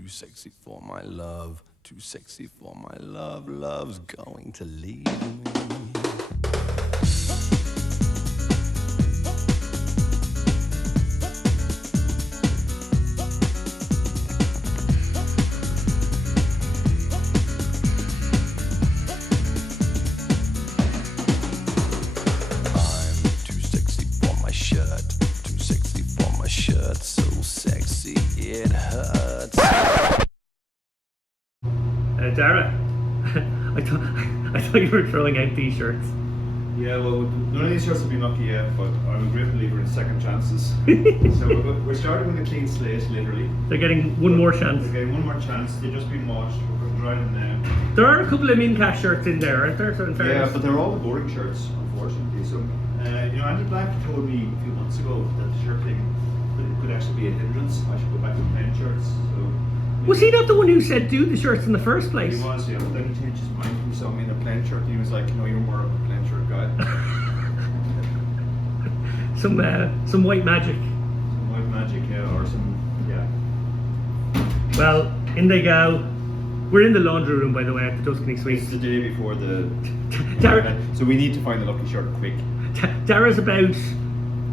too sexy for my love, too sexy for my love, love's going to leave me. Dara, I thought you were throwing out these shirts. Yeah, well, none of these shirts have been lucky yet, but I'm a great believer in second chances. So we're starting with a clean slate, literally. They're getting one more chance. They're getting one more chance. They've just been washed. We're going to dry them now. There are a couple of Mincash shirts in there, aren't there? So in fairness. Yeah, but they're all the boring shirts, unfortunately. So, Andy Black told me a few months ago that the shirt thing could actually be a hindrance. I should go back to plain shirts. So. Was he not the one who said do the shirts in the first place? He was, yeah, but then he changed his mind. He saw me in a plain shirt and he was like, no, you're more of a plain shirt guy. Some white magic. Some white magic, yeah, or yeah. Well, in they go. We're in the laundry room, by the way, at the Tuscany Suites. It's the day before the... Dara, so we need to find the lucky shirt quick. Dara's about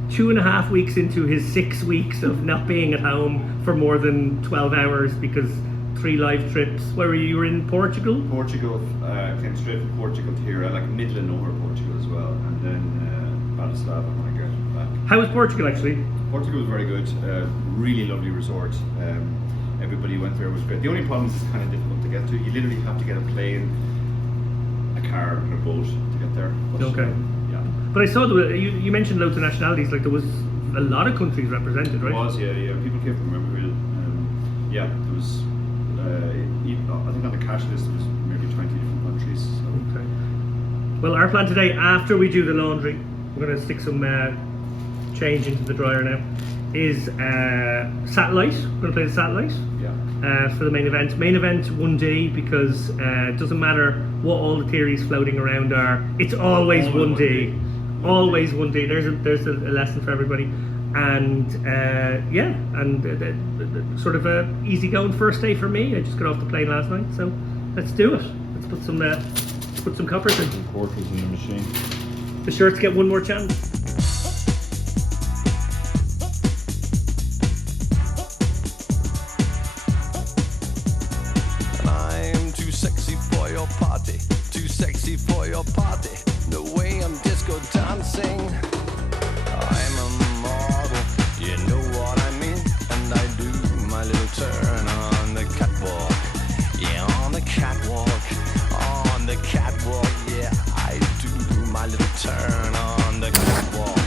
2.5 weeks into his 6 weeks of not being at home for more than 12 hours because 3 live trips. Where were you? You were in Portugal? Portugal, came straight from Portugal to here, like middle of nowhere Portugal as well, and then Bratislava when I got back. How was Portugal actually? Portugal was very good, really lovely resort. Everybody went there, it was great. The only problem is it's kind of difficult to get to. You literally have to get a plane, a car and a boat to get there. But, okay. But I saw you mentioned loads of nationalities, like there was a lot of countries represented, right? There was, yeah. People came from everywhere. Yeah, there was, I think on the cash list there was maybe 20 different countries. So. Okay. Well, our plan today, after we do the laundry, we're going to stick some change into the dryer now, is satellite. We're going to play the satellite. Yeah. For the main event. Main event 1D because it doesn't matter what all the theories floating around are. It's always 1D. Always 1D. There's a lesson for everybody, and sort of a easy going first day for me. I just got off the plane last night, so let's do it. Let's put some coppers in. Quarters in the machine. The shirts get one more chance. I'm too sexy for your party, too sexy for your party. The way I'm disco dancing, I'm a model, you know what I mean. And I do my little turn on the catwalk, yeah, on the catwalk, yeah, I do my little turn on the catwalk.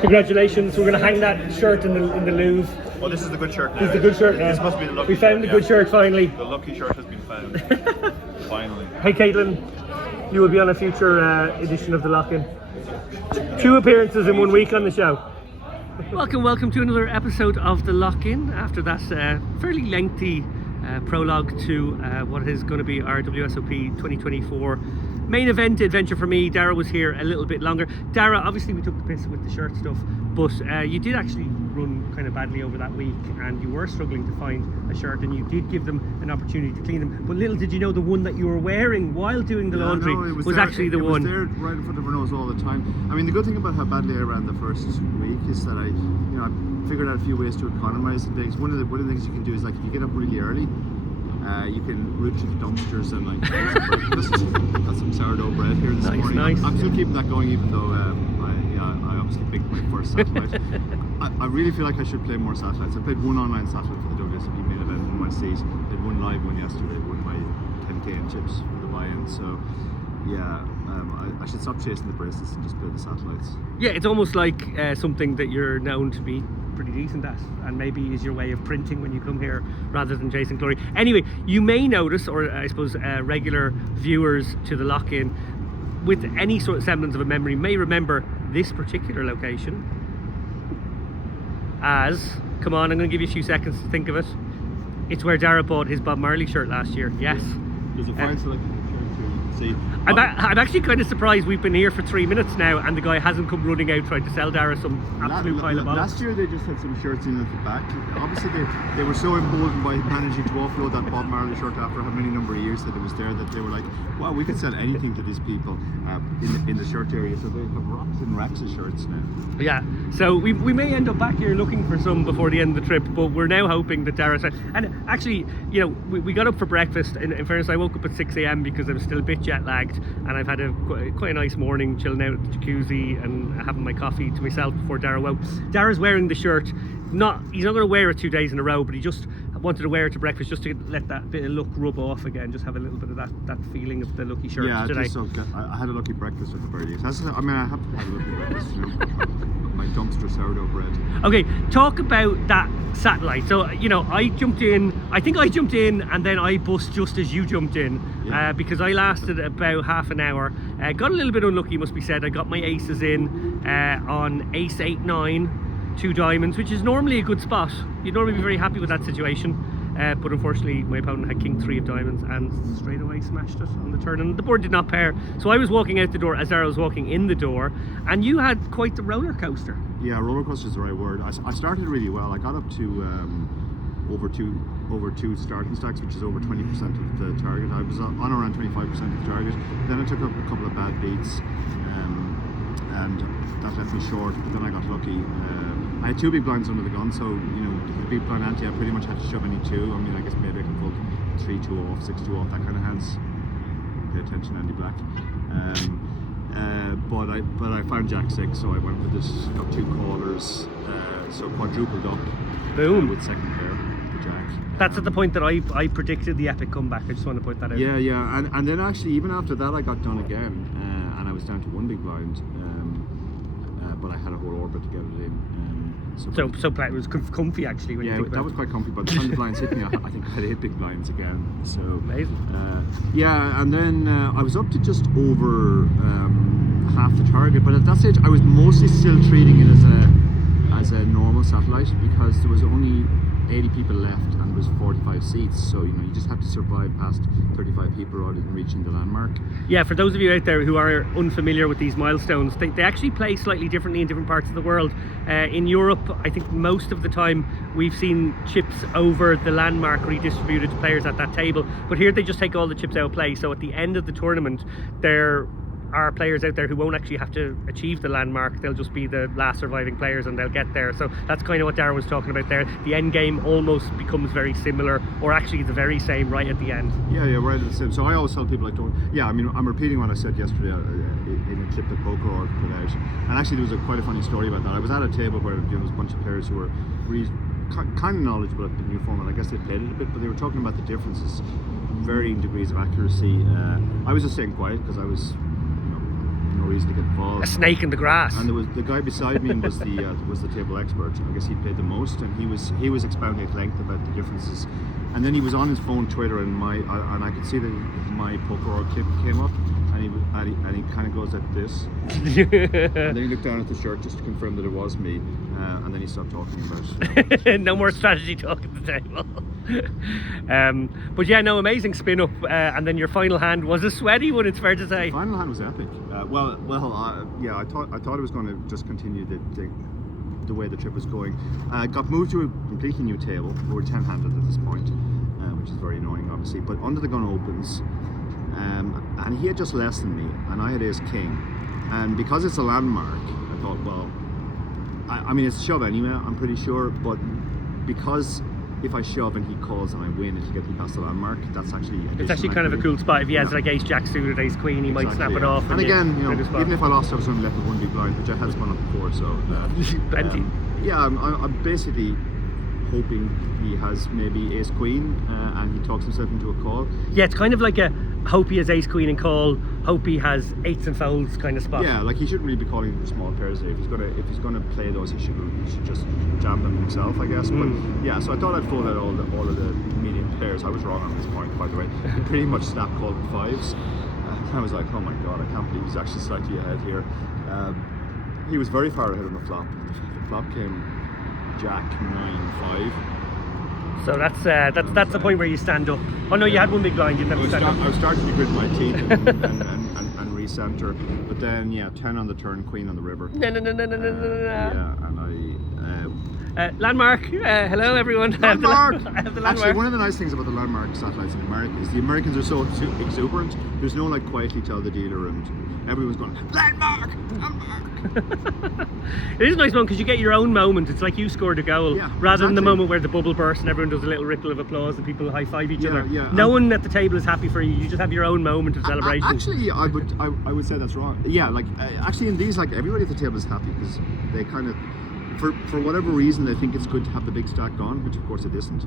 Congratulations, we're going to hang that shirt in the Louvre. Well, this is the good shirt now. This is the good shirt now. This must be the lucky We found shirt, the good shirt finally. The lucky shirt has been found. Finally. Hey Caitlin, you will be on a future edition of The Lock-In. 2 appearances in 1 week on the show. Welcome to another episode of The Lock-In after that fairly lengthy prologue to what is going to be our WSOP 2024 main event adventure for me. Dara was here a little bit longer. Dara, obviously we took the piss with the shirt stuff, but you did actually run kind of badly over that week and you were struggling to find a shirt and you did give them an opportunity to clean them, but little did you know the one that you were wearing while doing the laundry was actually the one. It was there right in front of our nose all the time. I mean, the good thing about how badly I ran the first week is that I figured out a few ways to economize the days. One of the things you can do is, like, if you get up really early, you can root to the dumpsters and like got some sourdough bread here this morning. Nice. I'm still keeping that going, even though I obviously picked my first satellite. I really feel like I should play more satellites. I played one online satellite for the WSOP main event in my seat. Did one live one yesterday, won my 10k in chips for the buy-in. So yeah, I should stop chasing the bracelets and just play the satellites. Yeah, it's almost like something that you're known to be pretty decent at, and maybe is your way of printing when you come here rather than chasing glory. Anyway, you may notice, or I suppose regular viewers to the Lock-In with any sort of semblance of a memory may remember this particular location as, come on, I'm going to give you a few seconds to think of it. It's where Dara bought his Bob Marley shirt last year. Yes. There's a fine selection of shirts here, you can see. I'm actually kind of surprised we've been here for 3 minutes now and the guy hasn't come running out trying to sell Dara some absolute pile of bollocks. Last year they just had some shirts in at the back. Obviously they were so emboldened by managing to offload that Bob Marley shirt after how many number of years that it was there, that they were like, wow, we could sell anything to these people in the shirt area. So they have racks and racks of shirts now. Yeah, so we may end up back here looking for some before the end of the trip, but we're now hoping that Dara's... And actually, you know, we got up for breakfast. In fairness, I woke up at 6 a.m. because I was still a bit jet lagged, and I've had quite a nice morning chilling out at the jacuzzi and having my coffee to myself before Dara woke. Dara's wearing the shirt. He's not going to wear it 2 days in a row, but he just wanted to wear it to breakfast just to let that bit of luck rub off again, just have a little bit of that feeling of the lucky shirt today. I had a lucky breakfast at the very least. I mean, I have to have a lucky breakfast, you know. My dumpster sourdough bread. Okay, talk about that satellite. So, you know, I jumped in and then I bust just as you jumped in, because I lasted about half an hour. Got a little bit unlucky, must be said. I got my aces in on ace 8-9, 2 diamonds, which is normally a good spot. You'd normally be very happy with that situation, but unfortunately my opponent had king 3 of diamonds and straight away smashed it on the turn, and the board did not pair. So I was walking out the door as Dara was walking in the door, and you had quite the roller coaster. Yeah, roller coaster is the right word. I started really well. I got up to over two starting stacks, which is over 20% of the target. I was on around 25% of the target. Then I took up a couple of bad beats, and that left me short, but then I got lucky. I had 2 big blinds under the gun, so, you know, the big blind ante, I pretty much had to shove any 2. I mean, I guess maybe I can fold 3-2 off, 6-2 off, that kind of hands. Pay attention, Andy Black. But I found Jack 6, so I went with this. Got 2 callers, so quadrupled up. Boom. With second pair, the Jack. That's at the point that I predicted the epic comeback. I just want to point that out. Yeah, and then actually even after that I got done again, and I was down to 1 big blind, but I had a whole orbit to get it in. So it was comfy actually. When you think about that was quite comfy. But the time the blinds hit me, I think I had 8 big blinds again. So amazing. And then I was up to just over half the target, but at that stage I was mostly still treating it as a normal satellite, because there was only 80 people left and there was 45 seats, so you know, you just have to survive past 35 people rather than reaching the landmark. Yeah, for those of you out there who are unfamiliar with these milestones, they actually play slightly differently in different parts of the world. In Europe, I think most of the time we've seen chips over the landmark redistributed to players at that table, but here they just take all the chips out of play, so at the end of the tournament there are players out there who won't actually have to achieve the landmark. They'll just be the last surviving players and they'll get there. So that's kind of what Dara was talking about there. The end game almost becomes very similar, or actually the very same right at the end. Yeah, right at the same. So I always tell people, like, I mean, I'm repeating what I said yesterday in a clip that Poker Org put out. And actually there was quite a funny story about that. I was at a table where, you know, there was a bunch of players who were really kind of knowledgeable at the new format. I guess they played it a bit, but they were talking about the differences, varying degrees of accuracy. I was just staying quiet because I was no reason to get involved. A snake in the grass. And there was the guy beside me was the table expert. I guess he played the most, and he was expounding at length about the differences. And then he was on his phone, Twitter, and I could see that my Poker Org clip came up, and he kind of goes like this, and then he looked down at the shirt just to confirm that it was me, and then he stopped talking about it. No more strategy talk at the table. But yeah, no, amazing spin up, and then your final hand was a sweaty one, it's fair to say. The final hand was epic. I thought it was going to just continue the way the trip was going. Got moved to a completely new table. We were 10-handed at this point, which is very annoying, obviously. But under the gun opens, and he had just less than me, and I had ace king. And because it's a landmark, I thought, well, I mean, it's a shove anyway, I'm pretty sure. But because if I shove and he calls and I win, it'll get me past the landmark. That's actually it's actually kind of a cool spot. If he has like ace jack suited, ace queen, he might snap it off. And again, you know, even if I lost, I was only left with 1 big blind, which I had spun up before. So plenty. I'm basically hoping he has maybe ace queen, and he talks himself into a call. Yeah, it's kind of like a hope he has ace queen and call, hope he has eights and folds kind of spot. Yeah, like he shouldn't really be calling small pairs there. If he's gonna play those, he should just jam them himself, I guess. But yeah, so I thought I'd fold out all of the medium pairs. I was wrong on this point, by the way. He pretty much snap called with 5s. I was like, oh my god, I can't believe he's actually slightly ahead here. he was very far ahead on the flop. The flop came Jack 9-5. So that's the point where you stand up. Oh no, you had one big blind. You didn't have to stand I up. was starting to grit my teeth and recenter, but then 10 on the turn, queen on the river. No. Yeah, and Landmark. Hello everyone. Landmark! I have the Actually, landmark. one of the nice things about the landmark satellites in America is the Americans are so exuberant. There's no like quietly tell the dealer and everyone's going, landmark! It is a nice one because you get your own moment. It's like you scored a goal rather than the exactly. moment where the bubble bursts and everyone does a little ripple of applause and people high five each other. Yeah, no one at the table is happy for you. You just have your own moment of celebration. Actually, I would say that's wrong. Yeah, like actually in these, like everybody at the table is happy because they kind of, for whatever reason, they think it's good to have the big stack gone, which of course it isn't.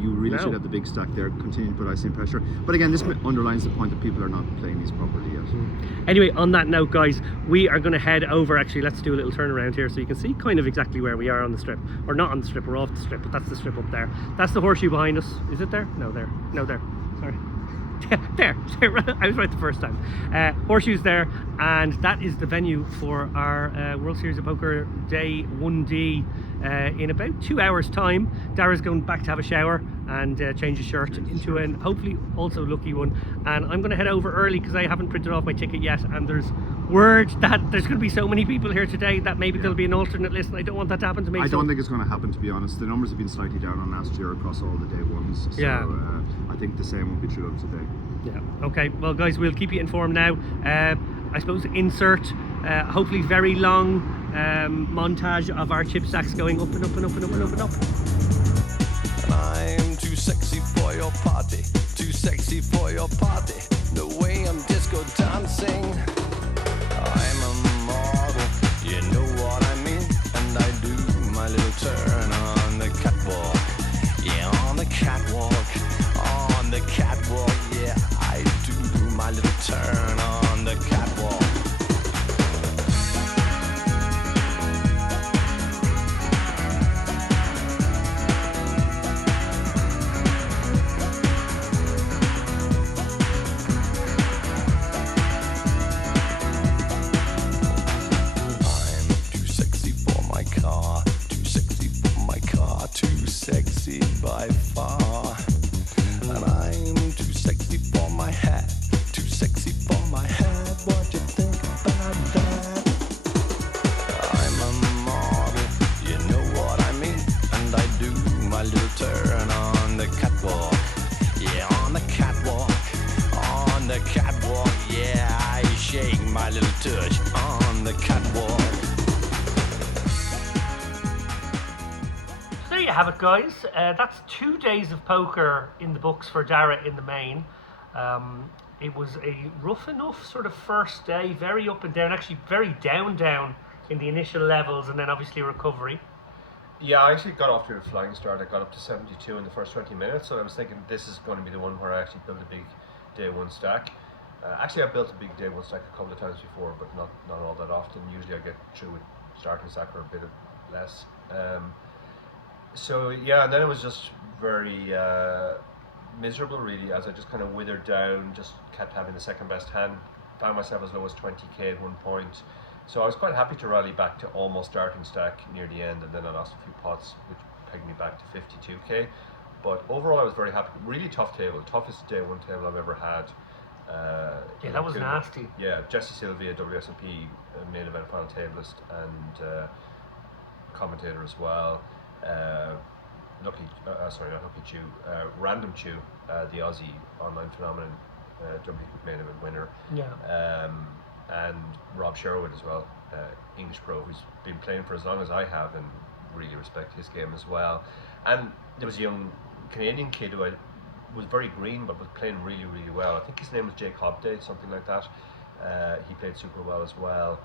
You really should have the big stack there, continue to put icing pressure. But again, this underlines the point that people are not playing these properly yet. Anyway, on that note, guys, we are going to head over. Actually, let's do a little turn around here so you can see kind of exactly where we are on the strip. Or not on the strip, we're off the strip, but that's the strip up there. That's the horseshoe behind us. Is it there? No, there. No, there. Sorry. There. I was right the first time. Horseshoe's there, and that is the venue for our World Series of Poker Day 1D in about 2 hours' time. Dara's going back to have a shower and change his shirt into an hopefully also lucky one. And I'm going to head over early because I haven't printed off my ticket yet, and there's word that there's going to be so many people here today that maybe there'll be an alternate list, and I don't want that to happen to me. I don't think it's going to happen, to be honest. The numbers have been slightly down on last year across all the day ones. So I think the same will be true of today. Yeah. Okay. Well, guys, we'll keep you informed now. I suppose insert hopefully very long montage of our chip stacks going up and up and up and up and up and up. And I'm too sexy for your party, too sexy for your party. The way I'm disco dancing, I'm a model, you know what I mean. And I do my little turn on the catwalk, yeah, on the catwalk, on the catwalk, yeah, I do my little turn on the catwalk. By far, and I'm too sexy for my hat, too sexy for my hat. What you think about that? I'm a model, you know what I mean, and I do my little turn on the catwalk, yeah, on the catwalk, on the catwalk, yeah, I shake my little touch on the catwalk. There you have it, guys. That's 2 days of poker in the books for Dara in the main. It was a rough enough sort of first day, very up and down, actually very down in the initial levels, and then obviously recovery. Yeah, I actually got off to a flying start. I got up to 72 in the first 20 minutes, so I was thinking this is going to be the one where I actually build a big day one stack. Actually, I've built a big day one stack a couple of times before, but not all that often. Usually I get through with starting stack or a bit less. So yeah, and then it was just very miserable really, as I just kind of withered down, just kept having the second best hand, found myself as low as 20k at one point. So I was quite happy to rally back to almost starting stack near the end, and then I lost a few pots which pegged me back to 52k. But overall I was very happy. Really tough table, toughest day one table I've ever had. Yeah, that was nasty. Yeah, Jesse Sylvia, WSOP main event final tableist and commentator as well. Not Lucky Chew, Random Chew, the Aussie online phenomenon, WSOP main event winner. Yeah. And Rob Sherwood as well, English pro, who's been playing for as long as I have, and really respect his game as well. And there was a young Canadian kid who was very green but was playing really, really well. I think his name was Jake Hobday, something like that. He played super well as well.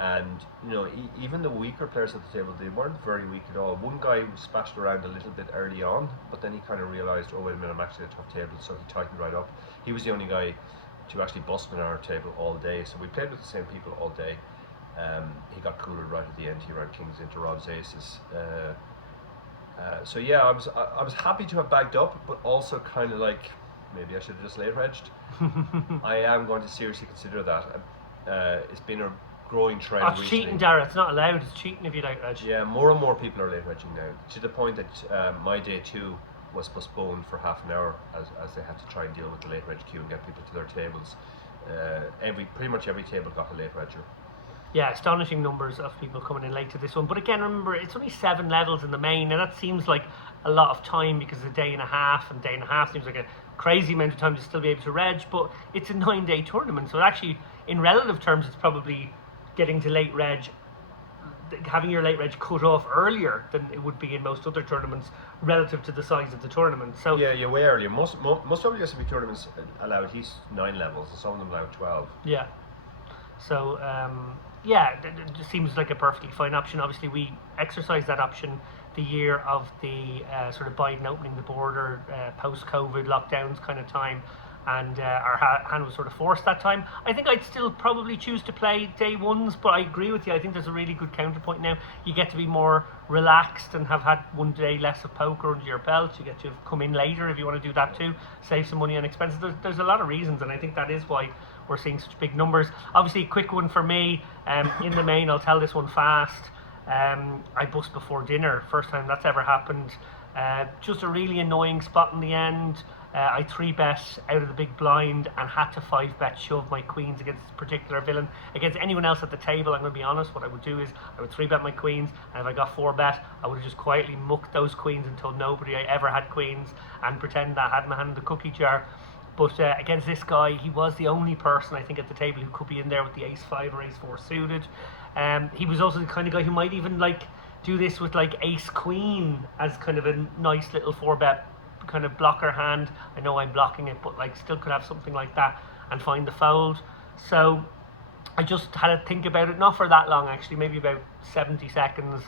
And you know, even the weaker players at the table, they weren't very weak at all. One guy splashed around a little bit early on, but then he kind of realised, oh wait a minute, I'm actually at a tough table, so he tightened right up. He was the only guy to actually bust on our table all day, so we played with the same people all day. He got cooler right at the end. He ran kings into Rob's aces. So yeah, I was happy to have bagged up, but also kind of like, maybe I should have just late hedged. I am going to seriously consider that. It's been a growing trend. Oh, it's recently. cheating, Dara. It's not allowed. It's cheating if you late reg. Yeah, more and more people are late regging now, to the point that my day 2 was postponed for half an hour as they had to try and deal with the late reg queue and get people to their tables. Pretty much every table got a late regger. Yeah, astonishing numbers of people coming in late to this one. But again, remember, it's only 7 levels in the main. Now, that seems like a lot of time because it's a day and a half, and day and a half seems like a crazy amount of time to still be able to reg, but it's a 9-day tournament. So actually, in relative terms, it's probably getting to late reg, having your late reg cut off earlier than it would be in most other tournaments relative to the size of the tournament. So Yeah, you're way earlier. Most WSOP tournaments allow at least 9 levels, and some of them allow 12. yeah. So yeah, it just seems like a perfectly fine option. Obviously, we exercised that option the year of the sort of Biden opening the border, post-COVID lockdowns kind of time, and our hand was sort of forced that time. I think I'd still probably choose to play day ones, but I agree with you. I think there's a really good counterpoint now. You get to be more relaxed and have had one day less of poker under your belt. You get to come in later if you want to do that too, save some money on expenses. There's a lot of reasons, and I think that is why we're seeing such big numbers. Obviously, a quick one for me. In the main, I'll tell this one fast. I bust before dinner. First time that's ever happened. Just a really annoying spot in the end. I 3-bet out of the big blind and had to 5-bet shove my queens against this particular villain. Against anyone else at the table, I'm going to be honest, what I would do is I would 3-bet my queens, and if I got 4-bet, I would have just quietly mucked those queens and told nobody I ever had queens and pretend that I had my hand in the cookie jar. But against this guy, he was the only person I think at the table who could be in there with the ace-5 or ace-4 suited. He was also the kind of guy who might even like do this with like ace-queen as kind of a nice little 4-bet kind of blocker hand. I know I'm blocking it, but like still could have something like that and find the fold. So I just had to think about it, not for that long actually, maybe about 70 seconds,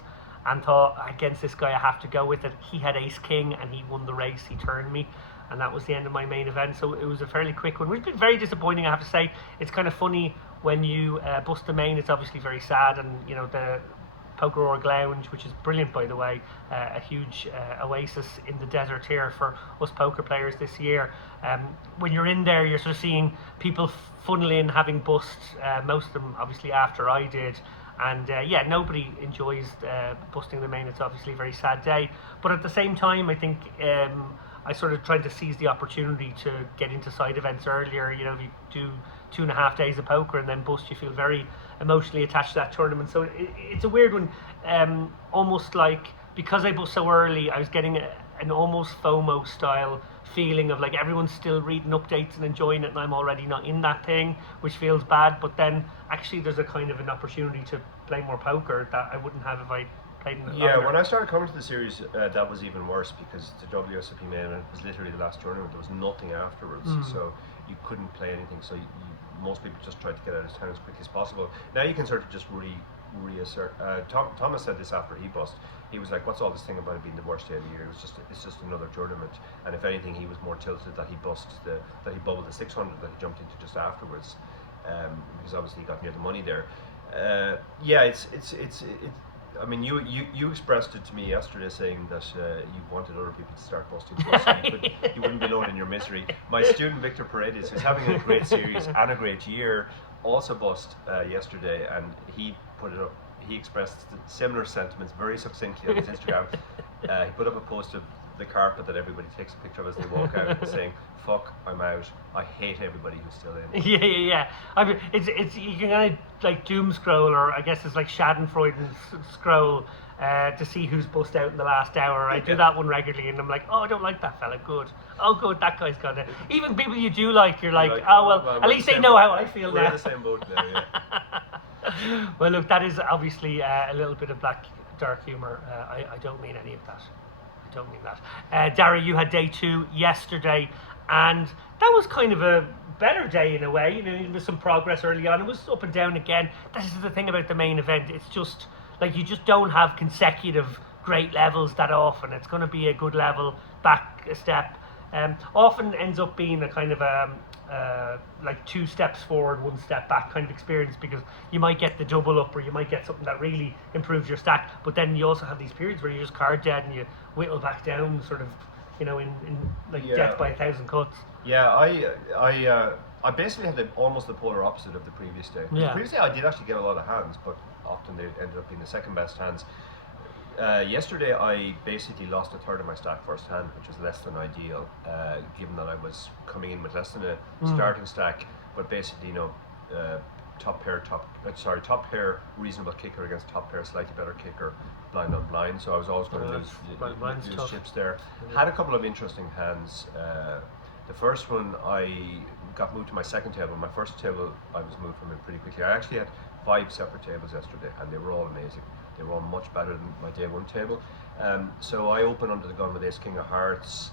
and thought, against this guy I have to go with it. He had ace-king and he won the race, he turned me, and that was the end of my main event. So it was a fairly quick one, which has been very disappointing, I have to say. It's kind of funny when you bust the main, it's obviously very sad, and you know, the Poker Org Lounge, which is brilliant by the way, a huge oasis in the desert here for us poker players this year. When you're in there, you're sort of seeing people funnel in having bust, most of them obviously after I did, and yeah, nobody enjoys busting the main. It's obviously a very sad day, but at the same time I think I sort of tried to seize the opportunity to get into side events earlier. You know, if you do 2.5 days of poker and then bust, you feel very emotionally attached to that tournament. So it's a weird one, almost like because I bust so early, I was getting an almost FOMO style feeling of like everyone's still reading updates and enjoying it, and I'm already not in that thing, which feels bad. But then actually there's a kind of an opportunity to play more poker that I wouldn't have if I played in it longer. When I started coming to the series, that was even worse, because the WSOP main event was literally the last tournament. There was nothing afterwards, so you couldn't play anything. So most people just tried to get out of town as quickly as possible. Now you can sort of just reassert. Thomas said this after he bust. He was like, "What's all this thing about it being the worst day of the year? It's just another tournament." And if anything, he was more tilted that he bubbled the 600 that he jumped into just afterwards, because obviously he got near the money there. It's I mean, you expressed it to me yesterday, saying that you wanted other people to start busting first, so you wouldn't be alone in your misery. My student Victor Paredes, who's having a great series and a great year, also bust yesterday, and he put it up. He expressed similar sentiments very succinctly on his Instagram. He put up a post of the carpet that everybody takes a picture of as they walk out, saying, "Fuck, I'm out. I hate everybody who's still in." Yeah. I mean, it's you can kind of like doom scroll, or I guess it's like Schadenfreude scroll to see who's bust out in the last hour. I do that one regularly, and I'm like, oh, I don't like that fella. Good. Oh, good. That guy's got it. Even people you do like, you're like, oh well, at least they know how I feel now. We're in the same boat now. Yeah. Well, look, that is obviously a little bit of dark humor. I don't mean any of that. I don't mean that. Dara, you had day 2 yesterday, and that was kind of a better day in a way. You know, there was some progress early on. It was up and down again. This is the thing about the main event. It's just like you just don't have consecutive great levels that often. It's going to be a good level back a step. Often ends up being a kind of like 2 steps forward, 1 step back kind of experience, because you might get the double up, or you might get something that really improves your stack, but then you also have these periods where you're just card dead and you whittle back down, sort of, you know, in like death by 1,000 cuts. Yeah, I basically had almost the polar opposite of the previous day. Yeah. The previous day I did actually get a lot of hands, but often they ended up being the second best hands. Yesterday I basically lost a third of my stack first hand, which was less than ideal, given that I was coming in with less than a starting stack, but basically, top pair reasonable kicker against top pair slightly better kicker, blind on blind, so I was always going to lose chips there. Had a couple of interesting hands. The first one I got moved to my second table. My first table I was moved from it pretty quickly. I actually had 5 separate tables yesterday, and they were all amazing. They were all much better than my day one table. So I opened under the gun with Ace King of Hearts.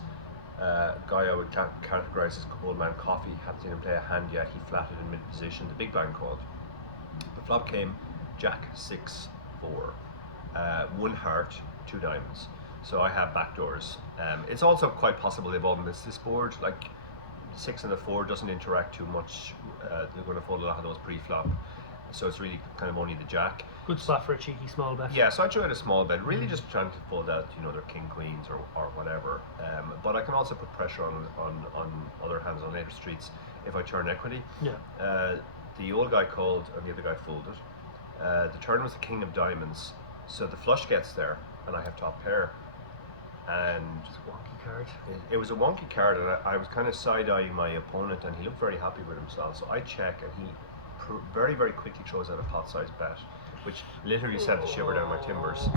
Guy I would categorise as old man coffee. Hadn't seen him play a hand yet. He flatted in mid position. The big blind called. The flop came Jack 6 4, 1 heart, 2 diamonds. So I have backdoors. It's also quite possible they've all missed this board. Like 6 and a 4 doesn't interact too much. They're going to fold a lot of those pre-flop. So it's really kind of only the jack. Good spot for a cheeky small bet. Yeah, so I tried a small bet, really just trying to fold out, their king queens or whatever. But I can also put pressure on other hands on later streets if I turn equity. Yeah. The old guy called and the other guy folded. The turn was the king of diamonds, so the flush gets there and I have top pair. And It's a wonky card. it was a wonky card, and I was kind of side-eyeing my opponent, and he looked very happy with himself. So I check, and he very, very quickly throws out a pot-sized bet, which literally sent a shiver down my timbers.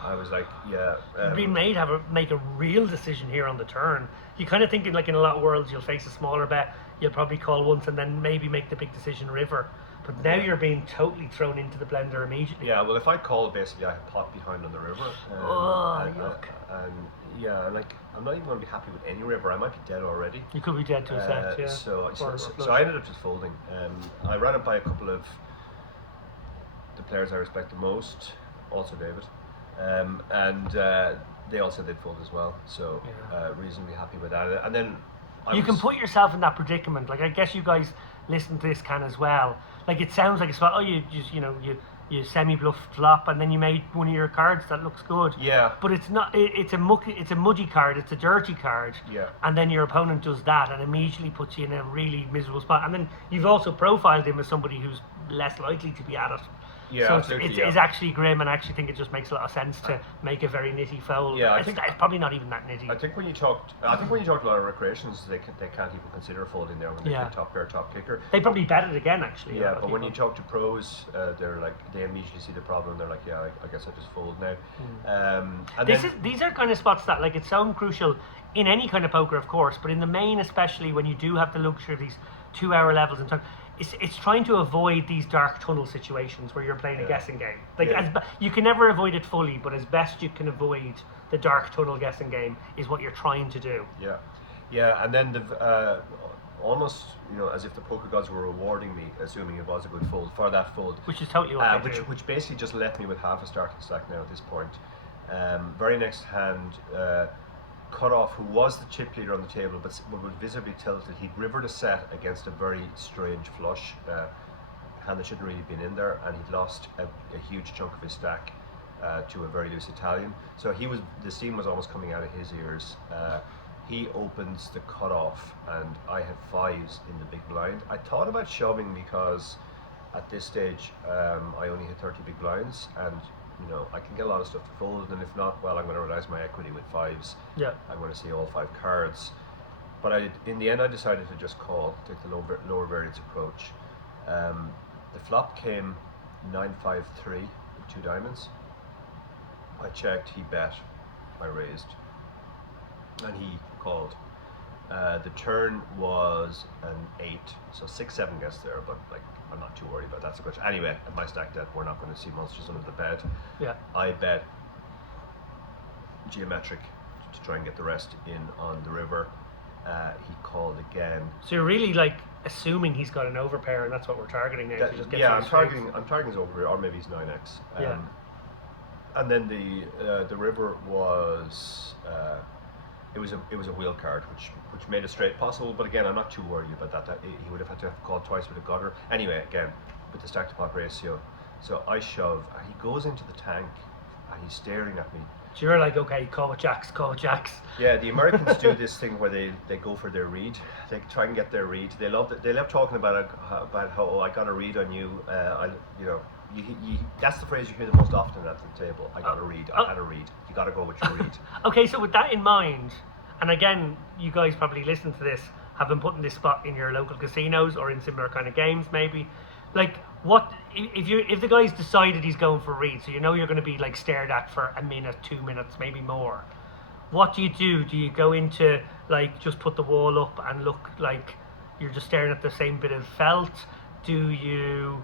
I was like, yeah. You've been made make a real decision here on the turn. You kind of thinking like in a lot of worlds you'll face a smaller bet, you'll probably call once and then maybe make the big decision river. But now you're being totally thrown into the blender immediately. Yeah, well, if I call, basically I have pot behind on the river. Yuck. And I'm not even going to be happy with any river. I might be dead already. You could be dead to a set, yeah. So I ended up just folding. I ran it by a couple of the players I respect the most, also David, and they also did fold as well. So reasonably happy with that. And then you can put yourself in that predicament. Like I guess you guys listen to this can as well. Like it sounds like it's about you just you semi-bluff flop and then you made one of your cards that looks good. Yeah. But it's not. It's a muddy card. It's a dirty card. Yeah. And then your opponent does that and immediately puts you in a really miserable spot. And then you've also profiled him as somebody who's less likely to be at it. Yeah, so it's actually grim, and I actually think it just makes a lot of sense to make a very nitty fold. Yeah, it's probably not even that nitty. I think when you talk to a lot of recreations, they can't even consider folding there when they pick top pair, top kicker. They probably bet it again, actually. Yeah, but when you talk to pros, they're like, they immediately see the problem. And they're like, yeah, I guess I just fold now. And these are kind of spots that like it's so crucial in any kind of poker, of course, but in the main, especially when you do have the luxury of these 2-hour levels and time. It's trying to avoid these dark tunnel situations where you're playing a guessing game. Like you can never avoid it fully, but as best you can avoid the dark tunnel guessing game is what you're trying to do. Yeah, and then almost as if the poker gods were rewarding me, assuming it was a good fold for that fold, which is totally what they do. Which basically just left me with half a starting stack now at this point. Very next hand. Cutoff, who was the chip leader on the table but was visibly tilted, he'd rivered a set against a very strange flush hand that shouldn't really have been in there, and he'd lost a huge chunk of his stack to a very loose Italian. So the steam was almost coming out of his ears. He opens the cutoff and I had 5s in the big blind. I thought about shoving because at this stage I only had 30 big blinds, and I can get a lot of stuff to fold, and if not, well, I'm going to realize my equity with 5s. Yeah. I'm going to see all 5 cards. But in the end, I decided to just call, take the lower variance approach. The flop came 9-5-3 with 2 diamonds. I checked, he bet, I raised, and he called. The turn was an 8, so 6-7 gets there, but I'm not too worried about that so much. Anyway, at my stack depth, we're not going to see monsters under the bed. Yeah. I bet geometric to try and get the rest in on the river. He called again. So you're really assuming he's got an overpair, and that's what we're targeting now. I'm targeting his overpair, or maybe he's 9x. And then the river was. It was a wheel card, which made a straight possible, but again, I'm not too worried about that. He would have had to have called twice with a gutter. Anyway, again, with the stack to pot ratio. So I shove, and he goes into the tank, and he's staring at me. So you're like, okay, call it jacks. Yeah, the Americans do this thing where they go for their read. They try and get their read. They love talking about how I got a read on you. That's the phrase you hear the most often at the table. I got a read. I had a read. You got to go with your read. Okay, so with that in mind, and again, you guys probably listen to this, have been putting this spot in your local casinos or in similar kind of games, maybe. Like, what if the guy's decided he's going for a read, so you know you're going to be like stared at for a minute, 2 minutes, maybe more. What do you do? Do you go into like just put the wall up and look like you're just staring at the same bit of felt? Do you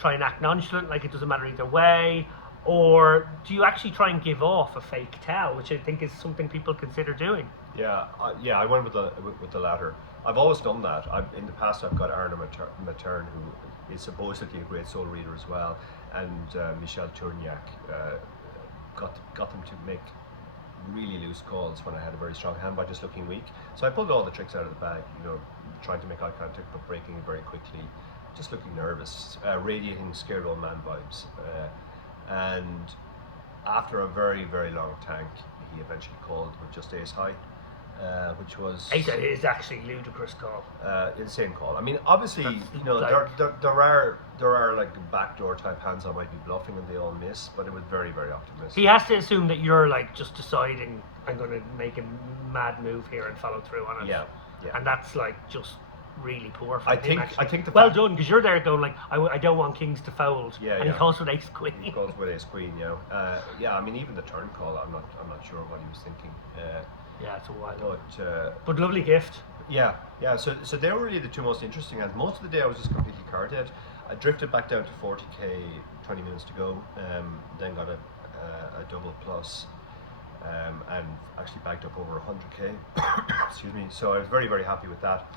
try and act nonchalant, like it doesn't matter either way? Or do you actually try and give off a fake tell, which I think is something people consider doing? Yeah, I went with the latter. I've always done that. In the past, I've got Arna Matern, who is supposedly a great soul reader as well, and Michel Tourniac got them to make really loose calls when I had a very strong hand by just looking weak. So I pulled all the tricks out of the bag, trying to make eye contact but breaking it very quickly, just looking nervous, radiating scared old man vibes. And after a very, very long tank, he eventually called with just ace high, which was... Ace high is actually ludicrous call. Insane call. I mean, obviously, like, there are like backdoor type hands I might be bluffing and they all miss, but it was very, very optimistic. He has to assume that you're like just deciding I'm going to make a mad move here and follow through on it. Yeah. And that's like just really poor for I him. think the well fact, done, because you're there going like I don't want kings to fold. Yeah, He calls with ace queen. He calls with ace queen. I mean, even the turn call, I'm not sure what he was thinking. Yeah, it's a wild. But lovely gift. Yeah. So they were really the two most interesting hands. Most of the day I was just completely card dead. I drifted back down to 40k, 20 minutes to go. Then got a double plus, and actually backed up over 100k. Excuse me. So I was very, very happy with that.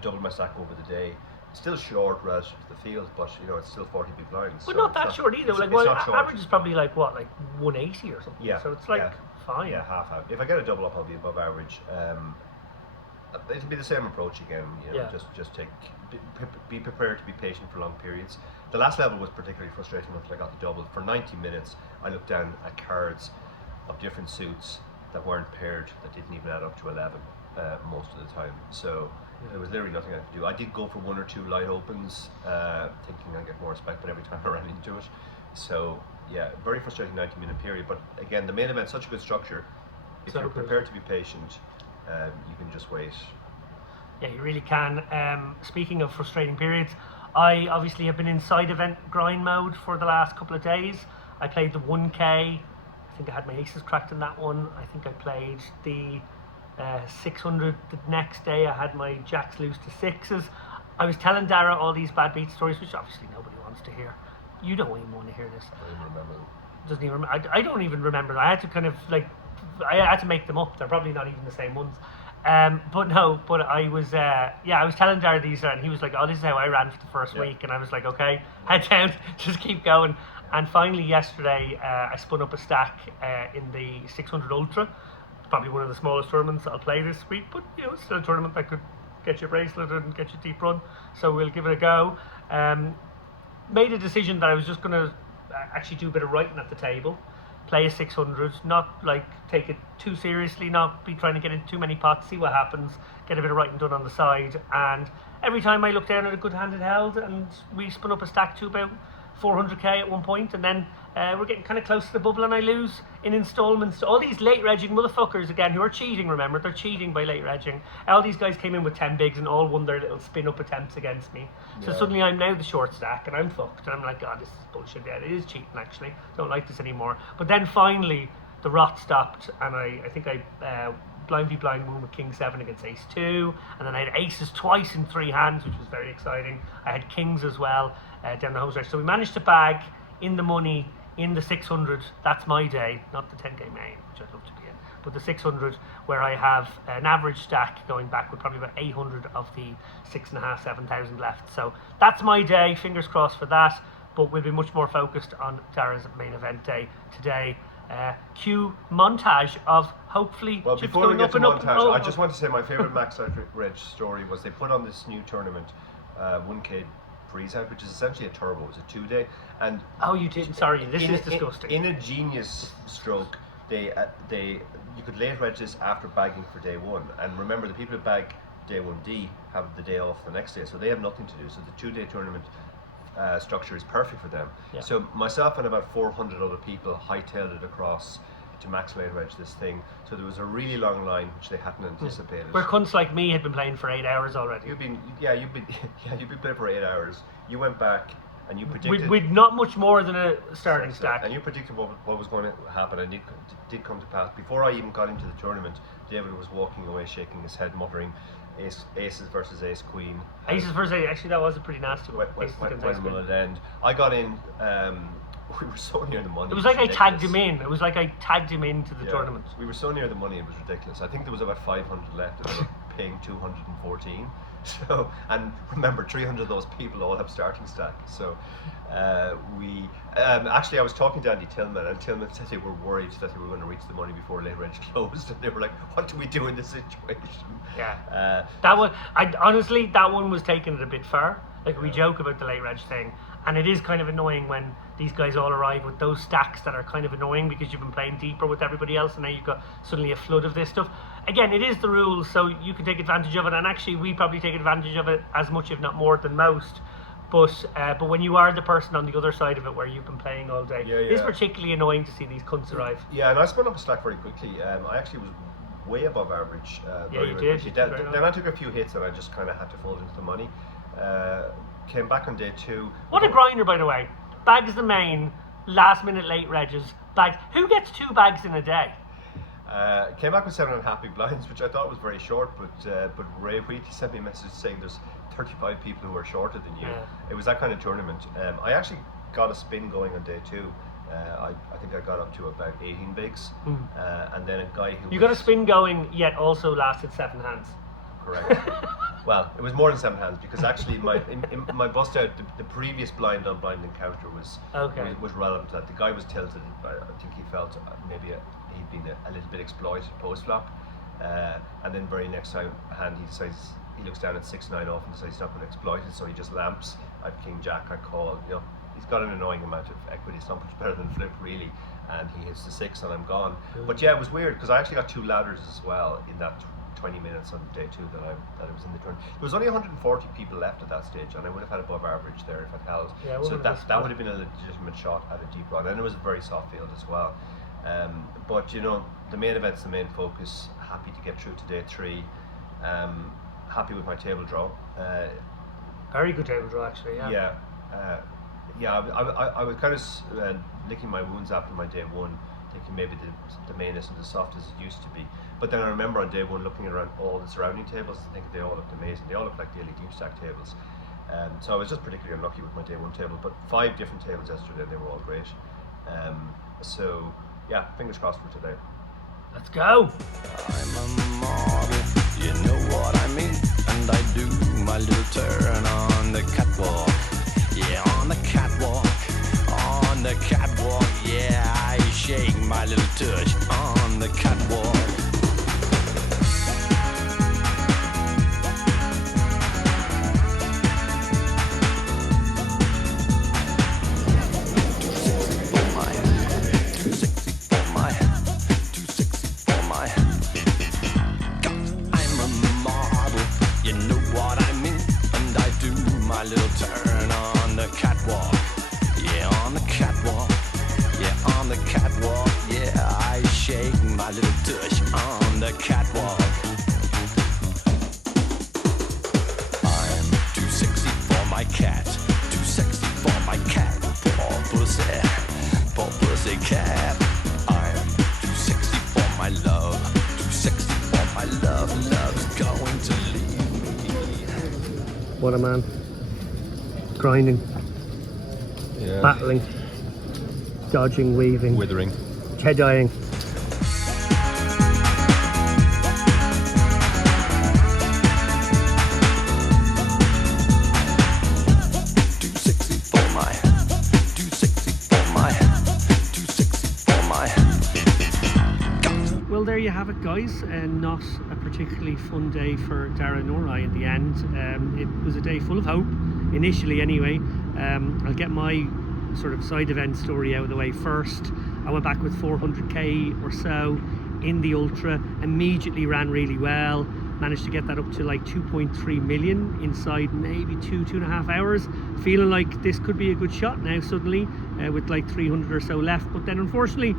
Doubled my stack over the day. Still short relative to the field, but it's still 40 big blinds. But so not that short either. Like, average is probably like what, like 180 or something. Yeah. So it's like fine. Yeah, half. If I get a double up, I'll be above average. It'll be the same approach again. Just be prepared to be patient for long periods. The last level was particularly frustrating once I got the double. For 90 minutes, I looked down at cards of different suits that weren't paired, that didn't even add up to 11 most of the time. So there was literally nothing I could do. I did go for one or two light opens, thinking I'd get more respect, but every time I ran into it. So yeah, very frustrating 90-minute period. But again, the main event, such a good structure. If you're prepared to be patient, you can just wait. Yeah, you really can. Speaking of frustrating periods, I obviously have been in side event grind mode for the last couple of days. I played the 1k. I think I had my aces cracked in that one. I think I played the 600 the next day. I had my jacks loose to sixes. I was telling Dara all these bad beat stories, which obviously nobody wants to hear. You don't even want to hear this. I don't remember them. Doesn't even remember. I don't even remember. I had to kind of like, I had to make them up. They're probably not even the same ones. But I was I was telling Dara these, and he was like, oh, this is how I ran for the first week. And I was like, okay, head down, just keep going. And finally yesterday, I spun up a stack in the 600 Ultra. Probably one of the smallest tournaments I'll play this week, but it's still a tournament that could get you a bracelet and get you a deep run, so we'll give it a go. Made a decision that I was just going to actually do a bit of writing at the table, play a 600, not like take it too seriously, not be trying to get into too many pots, see what happens, get a bit of writing done on the side. And every time I looked down at a good hand it held, and we spun up a stack to about 400k at one point, and then we're getting kind of close to the bubble, and I lose in installments to all these late regging motherfuckers again, who are cheating. Remember, they're cheating by late regging. All these guys came in with 10 bigs and all won their little spin up attempts against me. So suddenly I'm now the short stack and I'm fucked, and I'm like, God, this is bullshit. Yeah, it is cheating actually. Don't like this anymore. But then finally the rot stopped, and I think I blind v blind won with king 7 against ace 2, and then I had aces twice in 3 hands, which was very exciting. I had kings as well down the home stretch. So we managed to bag in the money in the 600. That's my day, not the 10k main, which I'd love to be in, but the 600, where I have an average stack going back with probably about 800 of the 6,500, 7,000 left. So that's my day, fingers crossed for that. But we'll be much more focused on Dara's main event day today. Cue montage of hopefully well, chips before we going get up to and up. montage, I just want to say my favourite Max Reg story was they put on this new tournament, 1k freeze out, which is essentially a turbo. It was a 2-day, and Oh, you didn't. Sorry, this is disgusting. In a genius stroke, you could late reg this after bagging for day 1, and remember the people who bag day 1D have the day off the next day, so they have nothing to do. So the 2-day tournament structure is perfect for them. Yeah. So myself and about 400 other people hightailed it across to max late reg this thing. So there was a really long line which they hadn't anticipated. Where cunts like me had been playing for 8 hours already. You've been playing for 8 hours. You went back and you predicted With not much more than a starting stack. and you predicted what was going to happen, and it did come to pass. Before I even got into the tournament, David was walking away shaking his head, muttering aces versus ace queen. Aces versus ace, actually that was a pretty nasty one. When Aces against ace will queen. it end? I got in, we were so near the money. It was like I ridiculous. tagged him in. It was like I tagged him into the Yeah, tournament. we were so near the money, it was ridiculous. I think there was about 500 left, and they were paying 214. So, and remember, 300 of those people all have starting stack. So, actually, I was talking to Andy Tillman, and Tillman said they were worried that they were going to reach the money before late reg closed, and they were like, "What do we do in this situation?" Yeah. That one, honestly, that one was taking it a bit far. Like we joke about the late reg thing, and it is kind of annoying when these guys all arrive with those stacks that are kind of annoying because you've been playing deeper with everybody else, and now you've got suddenly a flood of this stuff. Again, it is the rules, so you can take advantage of it, and actually we probably take advantage of it as much, if not more, than most. But when you are the person on the other side of it, where you've been playing all day, it's particularly annoying to see these cunts arrive. Yeah, and I spun up a stack very quickly. I actually was way above average. You did. Quickly. Then I took a few hits, and I just kind of had to fold into the money. Came back on day 2. What a grinder, by the way. Bags the main, last minute late regs, bags. Who gets 2 bags in a day? Came back with 7.5 big blinds, which I thought was very short, but Ray Wheatley sent me a message saying there's 35 people who are shorter than you. Yeah. It was that kind of tournament. I actually got a spin going on day 2. I think I got up to about 18 bigs, and then a guy who You got a spin going, yet also lasted 7 hands. Correct. Well, it was more than 7 hands, because actually in my bust out, the previous blind on blind encounter was relevant to that. The guy was tilted. I think he felt maybe he'd been a little bit exploited post flop, and then very next hand he looks down at 6-9 off and decides he's not going to exploit it, so he just lamps. I've king jack, I call. He's got an annoying amount of equity. It's not much better than flip really, and he hits the 6 and I'm gone. But yeah, it was weird because I actually got 2 ladders as well in that 20 minutes on day 2 that I was in the tournament. There was only 140 people left at that stage, and I would have had above average there if I'd held. Yeah, so that would have been a legitimate shot at a deep run, and it was a very soft field as well. But the main event's the main focus. Happy to get through to day 3. Happy with my table draw. Very good table draw, actually. Yeah. I was kind of licking my wounds after my day 1, thinking maybe the main isn't as soft as it used to be. But then I remember on day 1 looking around all the surrounding tables and thinking they all looked amazing. They all looked like daily deep stack tables. So I was just particularly unlucky with my day 1 table. But 5 different tables yesterday, and they were all great. So yeah, fingers crossed for today. Let's go. I'm a model, you know what I mean. And I do my little turn on the catwalk. Yeah, on the catwalk. On the catwalk, yeah, I shake my little tush on the catwalk. My little turn on the catwalk. Yeah, on the catwalk. Yeah, on the catwalk. Yeah, I shake my little tush on the catwalk. I'm too sexy for my cat. Too sexy for my cat. Poor pussy cat. I'm too sexy for my love. Too sexy for my love. Love's going to leave me. What a man. Grinding, battling, dodging, weaving, Withering. head-eyeing. Well, there you have it, guys. Not a particularly fun day for Dara nor I in the end. It was a day full of hope. initially anyway. I'll get my sort of side event story out of the way first. I went back with 400k or so in the ultra, immediately ran really well, managed to get that up to like 2.3 million inside maybe 2.5 hours, feeling like this could be a good shot now suddenly, with like 300 or so left. But then unfortunately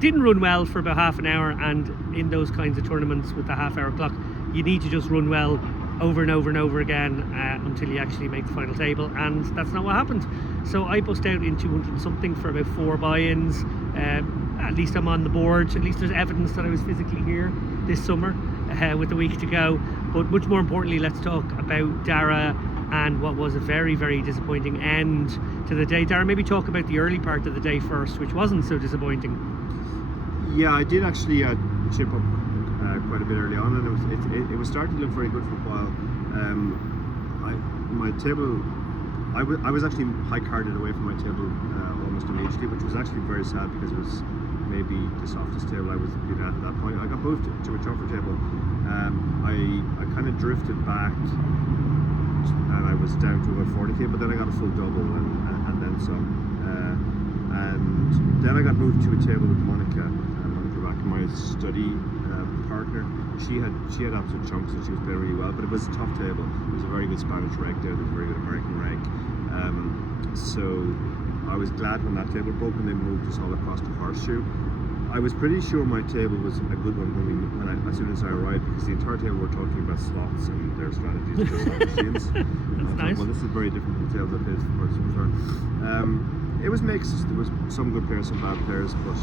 didn't run well for about half an hour, and in those kinds of tournaments with the half-hour clock, you need to just run well over and over and over again until you actually make the final table, and that's not what happened. So I bust out in 200 something for about 4 buy-ins. At least I'm on the board, at least there's evidence that I was physically here this summer with a week to go. But much more importantly, let's talk about Dara and what was a very, very disappointing end to the day. Dara, maybe talk about the early part of the day first, which wasn't so disappointing. Yeah, I did actually chip up quite a bit early on, and it was starting to look very good for a while. My table, I was actually high carded away from my table almost immediately, which was actually very sad because it was maybe the softest table I was been at that point. I got moved to a tougher table. I kind of drifted back, and I was down to about 40k, but then I got a full double and then some. And then I got moved to a table with Monica back, my study partner. She had absolute chunks and she was playing really well, but it was a tough table. It was a very good Spanish reg there, there was a very good American reg. So I was glad when that table broke and they moved us all across to Horseshoe. I was pretty sure my table was a good one as soon as I arrived, because the entire table were talking about slots and their strategies for slot machines. That's nice. Well, this is very different from the tables I played for so far. It was mixed. There was some good players, some bad players, but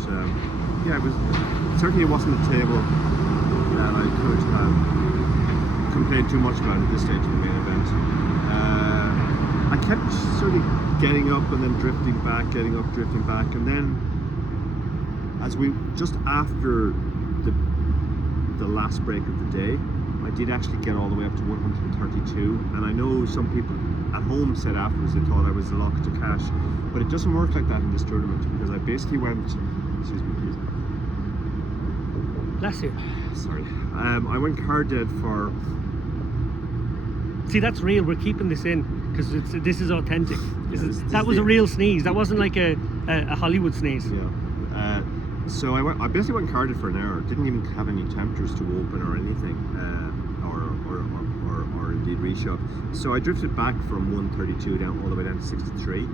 yeah, it wasn't a table that I could have complained too much about at this stage of the main event. I kept sort of getting up and then drifting back, getting up, drifting back, and then just after the last break of the day, I did actually get all the way up to 132, and I know some people at home said afterwards they thought I was a lock to cash, but it doesn't work like that in this tournament, because I basically went, excuse me please. Bless you. Sorry. I went card dead for... See, that's real. We're keeping this in because this is authentic. That was the... a real sneeze. That wasn't like a Hollywood sneeze. Yeah. So I basically went carded for an hour. Didn't even have any tempters to open or anything, or indeed reshove. So I drifted back from 132 down all the way down to 63,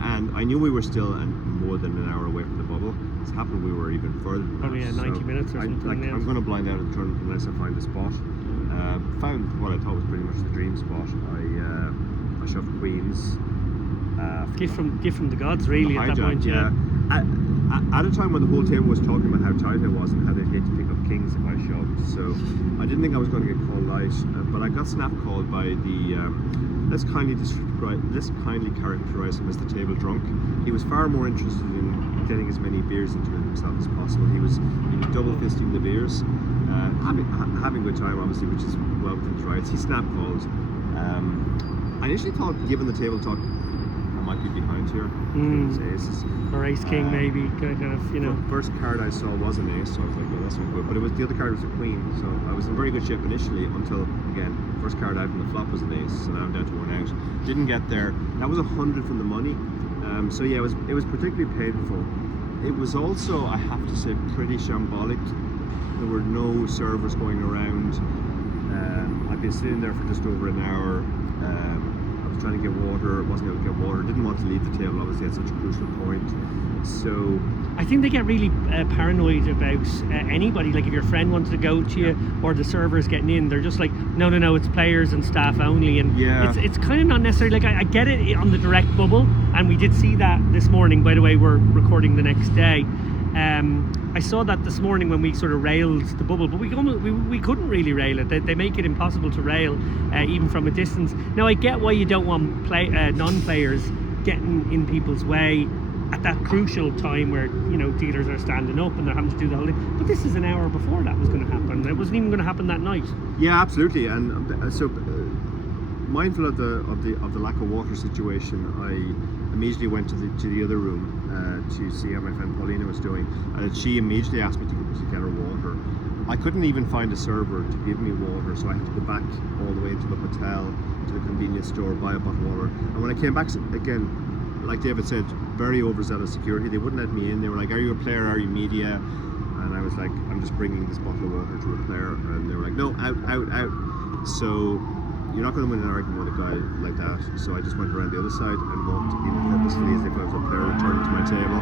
and I knew we were still more than an hour away from the bubble. It's happened we were even further than probably that. 90 minutes or something. I'm going to blind out of the tournament unless I find a spot. Found what I thought was pretty much the dream spot. I shoved queens. Gift from the gods, really, at that point. Yeah. At a time when the whole table was talking about how tight I was and how they'd hate to pick up kings if I shoved, so I didn't think I was going to get called light, but I got snap called by the let's kindly characterize him as the table drunk. He was far more interested in getting as many beers into himself as possible. He was double fisting the beers, having a good time obviously, which is well within his rights. He snap called. I initially thought, given the table talk, might be behind here. Aces. Or ace king, maybe, kind of, you know. The first card I saw was an ace, so I was like, well, that's not good. But the other card was a queen, so I was in very good shape initially until, again, first card out from the flop was an ace, so now I'm down to 1 out. Didn't get there. That was 100 from the money. So yeah, it was particularly painful. It was also, I have to say, pretty shambolic. There were no servers going around. I'd been sitting there for just over an hour. Trying to get water, wasn't able to get water, didn't want to leave the table obviously at such a crucial point. So I think they get really paranoid about anybody, like if your friend wants to go to you or the server's getting in, they're just like, no, it's players and staff only, and it's kind of not necessary. Like I get it on the direct bubble, and we did see that this morning, by the way. We're recording the next day. I saw that this morning when we sort of railed the bubble, but we couldn't really rail it. They make it impossible to rail even from a distance. Now I get why you don't want non-players getting in people's way at that crucial time where, you know, dealers are standing up and they're having to do the whole thing. But this is an hour before that was going to happen. It wasn't even going to happen that night. Yeah, absolutely. And so mindful of the lack of water situation, I immediately went to the other room to see how my friend Paulina was doing, and she immediately asked me to get her water. I couldn't even find a server to give me water, so I had to go back all the way to the hotel, to the convenience store, buy a bottle of water. And when I came back again, like David said, very overzealous security. They wouldn't let me in. They were like, "Are you a player? Are you media?" And I was like, "I'm just bringing this bottle of water to a player." And they were like, "No, out, out, out." So you're not going to win an argument with a guy like that. So I just went around the other side and walked in purposefully as if I was a player returning to my table.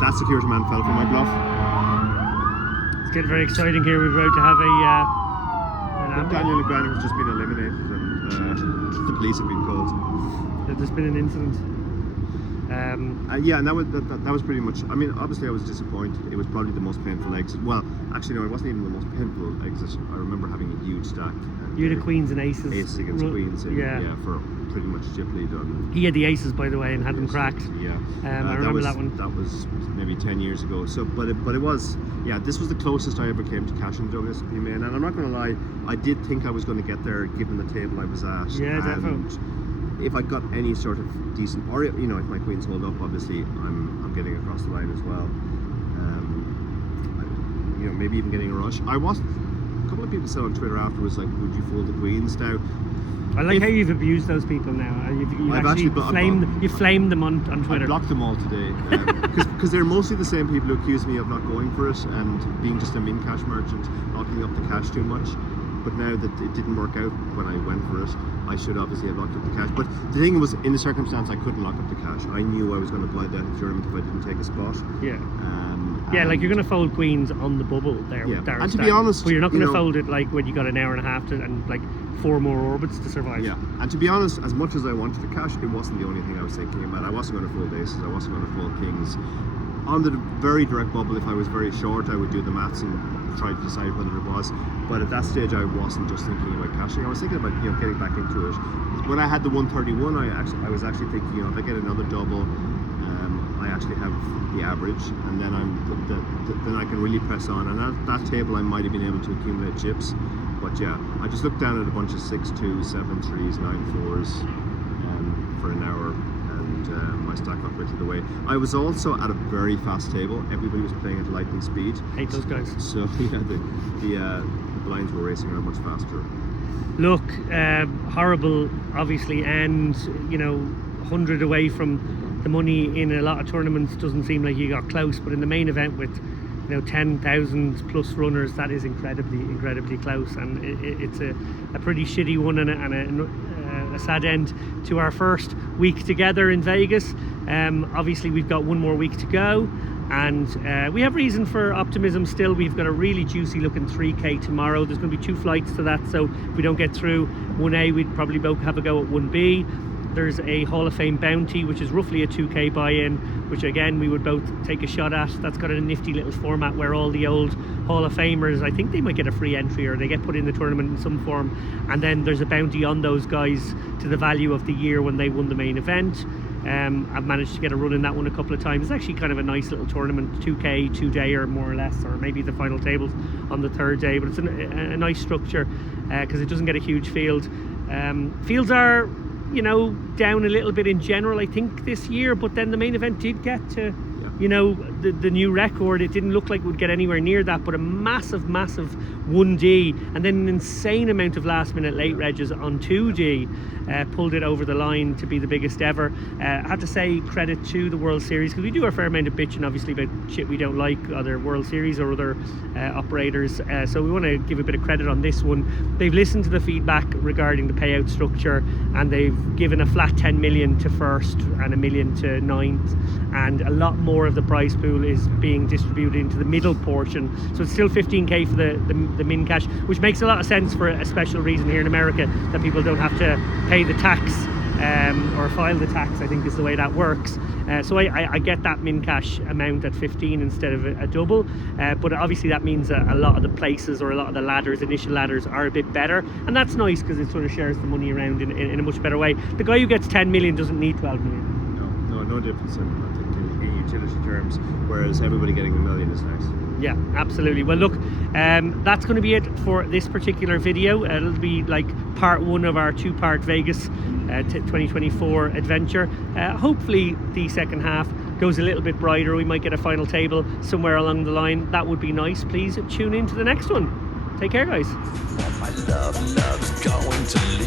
That security man fell for my bluff. It's getting very exciting here. We're about to have Daniel Legrand has just been eliminated, and the police have been called. There's been an incident. Yeah, and that was pretty much. I mean, obviously, I was disappointed. It was probably the most painful exit. Well, actually, no, it wasn't even the most painful exit. I remember having a huge stack. You had queens and aces. Aces against queens. Yeah, for pretty much chip lead on. He had the aces, by the way, and had them cracked. Yeah, I remember that one. That was maybe 10 years ago. So, but it was. Yeah, this was the closest I ever came to cashing WSOP main, and I'm not going to lie, I did think I was going to get there given the table I was at. Yeah, definitely. If I got any sort of decent, or if my queens hold up, obviously I'm getting across the line as well. Maybe even getting a rush. A couple of people said on Twitter afterwards, like, would you fold the queens now? I like how you've abused those people now. You've flamed them on Twitter. I blocked them all today because they're mostly the same people who accuse me of not going for it and being just a min cash merchant, locking up the cash too much. But now that it didn't work out when I went for it, I should obviously have locked up the cash. But the thing was, in the circumstance, I couldn't lock up the cash. I knew I was going to blind out the tournament if I didn't take a spot. Yeah. Like you're going to fold queens on the bubble there. Yeah. With Dara and to be honest, but you're not going to fold it like when you got an hour and a half and like 4 more orbits to survive. Yeah. And to be honest, as much as I wanted the cash, it wasn't the only thing I was thinking about. I wasn't going to fold aces. I wasn't going to fold kings. On the very direct bubble, if I was very short, I would do the maths and try to decide whether it was. But at that stage, I wasn't just thinking about cashing. I was thinking about getting back into it. When I had the 131, I was actually thinking, if I get another double, I actually have the average, and then then I can really press on. And at that table, I might have been able to accumulate chips. But yeah, I just looked down at a bunch of 6-2, 7-3s, 9-4s for an hour. My stack got whittled away. I was also at a very fast table. Everybody was playing at lightning speed. Hate those guys. So the blinds were racing around much faster. Look, horrible, obviously, and 100 away from the money in a lot of tournaments doesn't seem like you got close. But in the main event with 10,000 plus runners, that is incredibly close, and it's a pretty shitty one and a sad end to our first week together in Vegas. Obviously we've got one more week to go, and we have reason for optimism still. We've got a really juicy looking 3K tomorrow. There's going to be 2 flights to that, so if we don't get through 1A, we'd probably both have a go at 1B. There's a Hall of Fame bounty, which is roughly a 2K buy-in, which again we would both take a shot at. That's got a nifty little format where all the old Hall of Famers, I think they might get a free entry or they get put in the tournament in some form, and then there's a bounty on those guys to the value of the year when they won the main event. I've managed to get a run in that one a couple of times. It's actually kind of a nice little tournament, 2K, 2-day or more or less, or maybe the final tables on the 3rd day, but it's a nice structure because it doesn't get a huge field. Fields are down a little bit in general, I think, this year, but then the main event did get to the new record. It didn't look like it would get anywhere near that, but a massive 1D, and then an insane amount of last minute late regs on 2D pulled it over the line to be the biggest ever. I have to say credit to the World Series, because we do a fair amount of bitching obviously about shit we don't like, other World Series or other operators, so we want to give a bit of credit on this one. They've listened to the feedback regarding the payout structure, and they've given a flat 10 million to first and 1 million to ninth, and a lot more of the prize pool is being distributed into the middle portion, so it's still 15k for the min cash, which makes a lot of sense for a special reason here in America, that people don't have to pay the tax or file the tax, I think is the way that works. So I get that min cash amount at 15 instead of a double, but obviously that means that a lot of the places or a lot of the ladders, initial ladders, are a bit better, and that's nice because it sort of shares the money around in a much better way. The guy who gets 10 million doesn't need 12 million. No difference in utility terms, whereas everybody getting 1 million is nice. Yeah, absolutely. Well, look, that's going to be it for this particular video. It'll be like part 1 of our 2-part Vegas 2024 adventure. Hopefully the second half goes a little bit brighter, we might get a final table somewhere along the line. That would be nice. Please tune in to the next one. Take care, guys. My love, love's going to